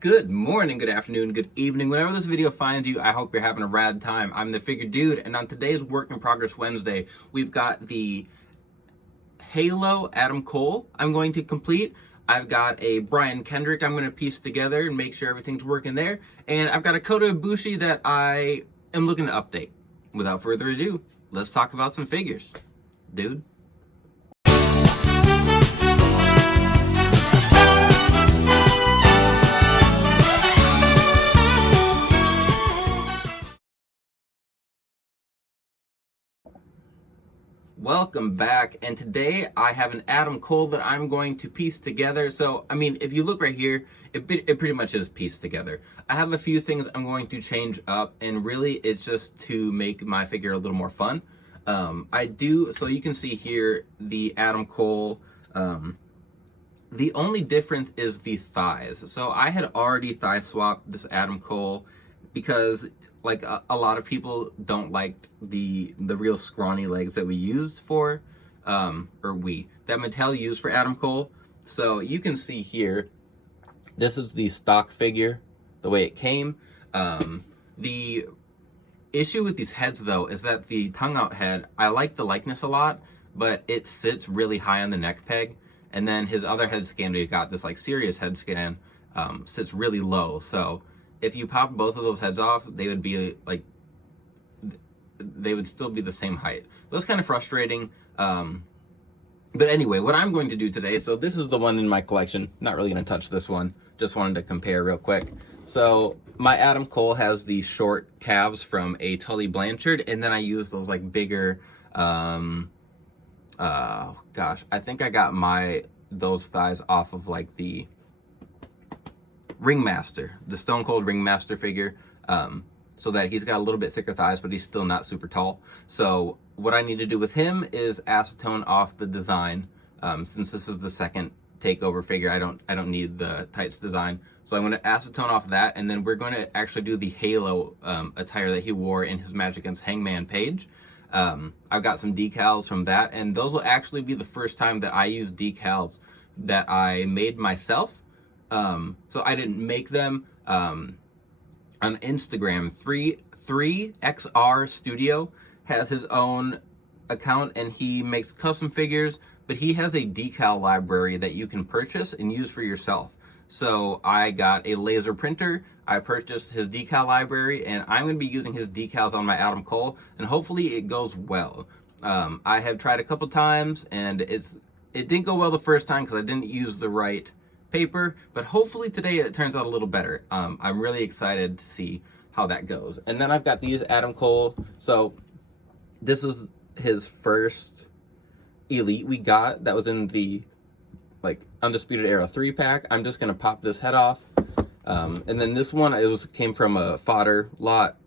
Good morning, good afternoon, good evening. Whenever this video finds you, I hope you're having a rad time. I'm the Figure Dude, and on today's Work in Progress Wednesday, we've got the Halo Adam Cole I'm going to complete. I've got a Brian Kendrick I'm going to piece together and make sure everything's working there. And I've got a Kota Ibushi that I am looking to update. Without further ado, let's talk about some figures. Dude. Welcome back, and today I have an Adam Cole that I'm going to piece together. So, I mean, if you look right here, it pretty much is pieced together. I have a few things I'm going to change up, and really it's just to make my figure a little more fun. So you can see here the Adam Cole, the only difference is the thighs. So I had already thigh swapped this Adam Cole because like a lot of people don't like the real scrawny legs that we used for that Mattel used for Adam Cole. So you can see here, this is the stock figure the way it came. The issue with these heads though is that the tongue out head, I like the likeness a lot, but it sits really high on the neck peg, and then his other head scan, we got this like serious head scan, sits really low. So if you pop both of those heads off, they would be like, they would still be the same height. So that's kind of frustrating. But anyway, what I'm going to do today, so this is the one in my collection. Not really going to touch this one. Just wanted to compare real quick. So my Adam Cole has the short calves from a Tully Blanchard, and then I use those like bigger, I think I got those thighs off of like the Ringmaster, the Stone Cold Ringmaster figure, so that he's got a little bit thicker thighs, but he's still not super tall. So what I need to do with him is acetone off the design. Since this is the second takeover figure, I don't need the tights design. So I'm going to acetone off that, and then we're going to actually do the Halo attire that he wore in his match against Hangman Page. I've got some decals from that, and those will actually be the first time that I use decals that I made myself. So I didn't make them. On Instagram, 3XR Studio has his own account, and he makes custom figures, but he has a decal library that you can purchase and use for yourself. So I got a laser printer, I purchased his decal library, and I'm going to be using his decals on my Adam Cole, and hopefully it goes well. I have tried a couple times, and it didn't go well the first time because I didn't use the right paper, but hopefully today it turns out a little better. I'm really excited to see how that goes. And then I've got these Adam Cole. So this is his first Elite we got that was in the like Undisputed Era 3-pack. I'm just gonna pop this head off. And then this one came from a fodder lot.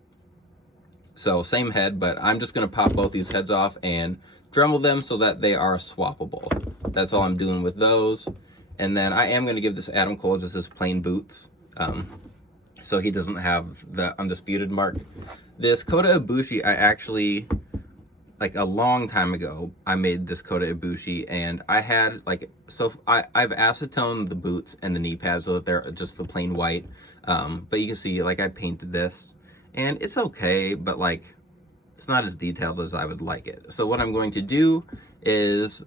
So same head, but I'm just gonna pop both these heads off and Dremel them so that they are swappable. That's all I'm doing with those. And then I am going to give this Adam Cole just his plain boots, so he doesn't have the Undisputed mark. This Kota Ibushi, I actually, like a long time ago, I made this Kota Ibushi, and I had like, I've acetoned the boots and the knee pads so that they're just the plain white, but you can see like I painted this, and it's okay, but like it's not as detailed as I would like it. So what I'm going to do is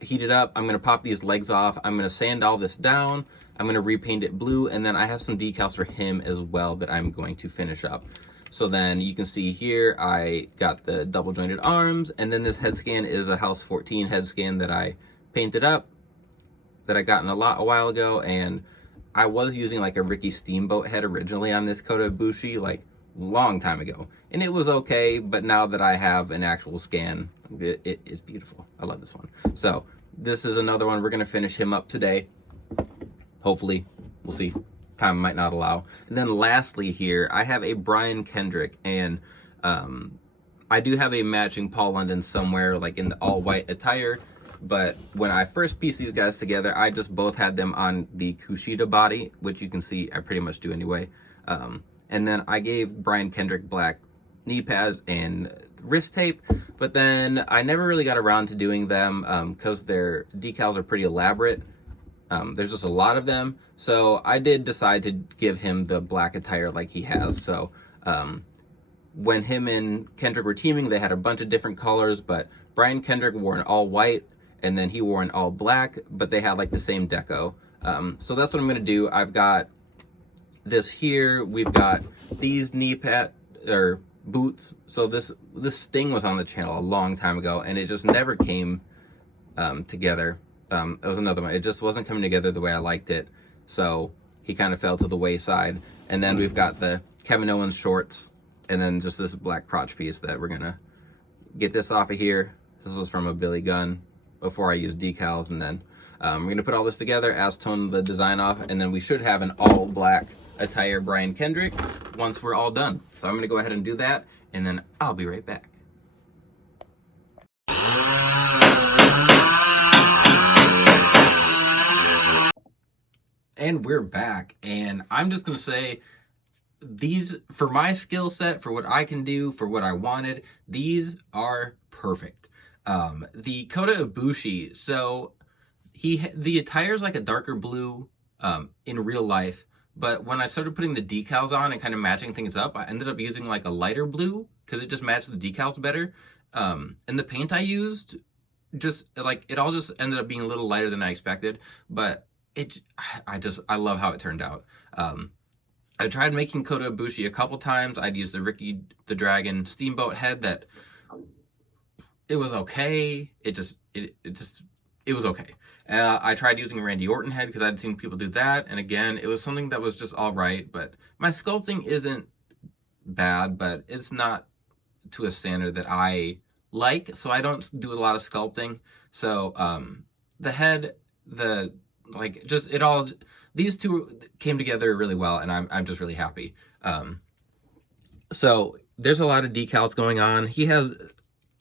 heat it up. I'm going to pop these legs off. I'm going to sand all this down. I'm going to repaint it blue, and then I have some decals for him as well that I'm going to finish up. So then you can see here I got the double jointed arms, and then this head scan is a Haus 14 head scan that I painted up, that I got in a lot a while ago, and I was using like a Ricky Steamboat head originally on this Kota Ibushi like long time ago, and it was okay, but now that I have an actual scan, it is beautiful. I love this one. So this is another one. We're going to finish him up today. Hopefully. We'll see. Time might not allow. And then lastly here, I have a Brian Kendrick, and I do have a matching Paul London somewhere, like in the all-white attire, but when I first pieced these guys together, I just both had them on the Kushida body, which you can see I pretty much do anyway. And then I gave Brian Kendrick black knee pads and wrist tape, but then I never really got around to doing them because their decals are pretty elaborate. There's just a lot of them. So I did decide to give him the black attire like he has. So when him and Kendrick were teaming, they had a bunch of different colors, but Brian Kendrick wore an all white, and then he wore an all black, but they had like the same deco. So that's what I'm gonna do. I've got this here. We've got these knee pad or boots. So this thing was on the channel a long time ago, and it just never came together. It was another one. It just wasn't coming together the way I liked it. So he kind of fell to the wayside. And then we've got the Kevin Owens shorts, and then just this black crotch piece that we're gonna get this off of here. This was from a Billy Gunn before I used decals, and then we're gonna put all this together, acetone the design off, and then we should have an all black attire Brian Kendrick once we're all done. So I'm gonna go ahead and do that, and then I'll be right back. And we're back, and I'm just gonna say, these, for my skill set, for what I can do, for what I wanted, these are perfect. The Kota Ibushi, so the attire is like a darker blue in real life, but when I started putting the decals on and kind of matching things up, I ended up using like a lighter blue because it just matched the decals better. And the paint I used, just like, it all just ended up being a little lighter than I expected, but I love how it turned out. I tried making Kota Ibushi a couple times. I'd use the Ricky the Dragon Steamboat head. That it was okay. It was okay. I tried using a Randy Orton head because I'd seen people do that, and again, it was something that was just all right. But my sculpting isn't bad, but it's not to a standard that I like, so I don't do a lot of sculpting. So the head, these two came together really well, and I'm just really happy. So there's a lot of decals going on. He has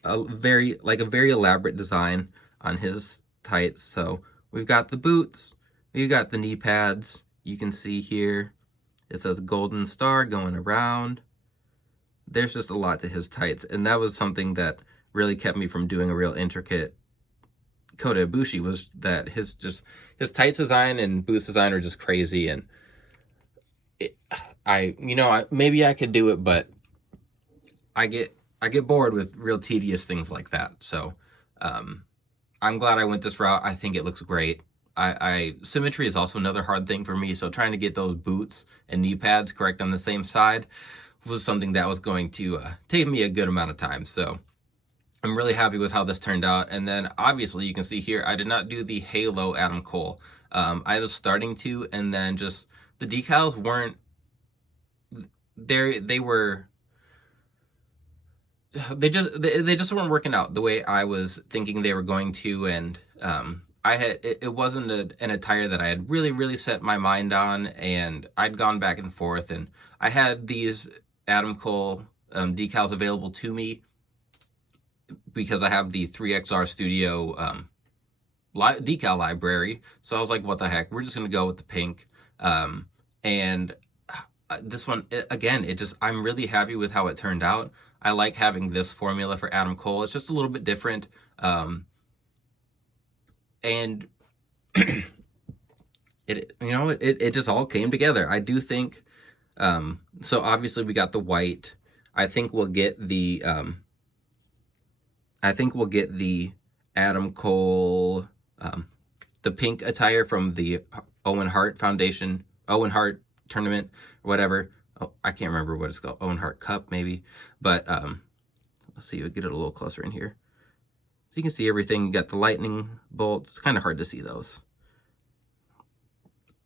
a very elaborate design on his tights. So we've got the boots, we've got the knee pads. You can see here it says Golden Star going around. There's just a lot to his tights, and that was something that really kept me from doing a real intricate Kota Ibushi, was that his tights design and boots design are just crazy, and maybe I could do it, but I get bored with real tedious things like that. So I'm glad I went this route. I think it looks great. Symmetry is also another hard thing for me, so trying to get those boots and knee pads correct on the same side was something that was going to take me a good amount of time. So I'm really happy with how this turned out. And then obviously you can see here, I did not do the halo Adam Cole. I was starting to, and then just the decals weren't there. They just weren't working out the way I was thinking they were going to. And it wasn't an attire that I had really set my mind on, and I'd gone back and forth, and I had these Adam Cole decals available to me because I have the 3XR Studio decal library. So I was like, what the heck, we're just gonna go with the pink. And this one, again, I'm really happy with how it turned out. I like having this formula for Adam Cole. It's just a little bit different. And it just all came together. I do think, so obviously we got the white. I think we'll get the Adam Cole, the pink attire from the Owen Hart tournament, or whatever. Oh, I can't remember what it's called. Owen Hart Cup, maybe. But let's see, we'll get it a little closer in here. So you can see everything. You got the lightning bolts. It's kind of hard to see those.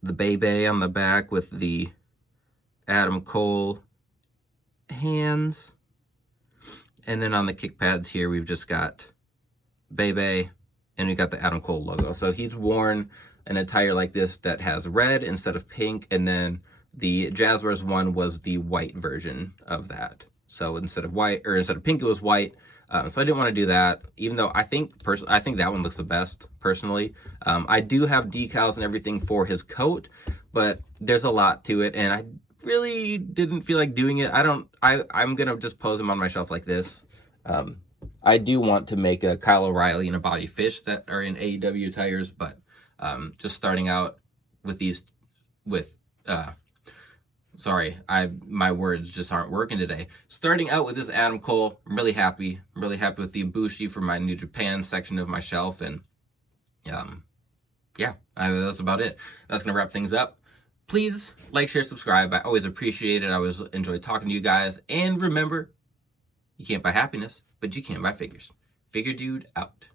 The Bebe on the back with the Adam Cole hands. And then on the kick pads here, we've just got Bebe, and we got the Adam Cole logo. So he's worn an attire like this that has red instead of pink, and then the Jazzwares one was the white version of that. So instead of pink, it was white. So I didn't want to do that, even though I think that one looks the best, personally. I do have decals and everything for his coat, but there's a lot to it, and I really didn't feel like doing it. I'm gonna just pose him on my shelf like this. I do want to make a Kyle O'Reilly and a Bobby Fish that are in AEW tires, but Just starting out with my words just aren't working today. Starting out with this Adam Cole, I'm really happy. I'm really happy with the Ibushi for my New Japan section of my shelf, and that's about it. That's gonna wrap things up. Please like, share, subscribe. I always appreciate it. I always enjoy talking to you guys. And remember, you can't buy happiness, but you can buy figures. Figure Dude out.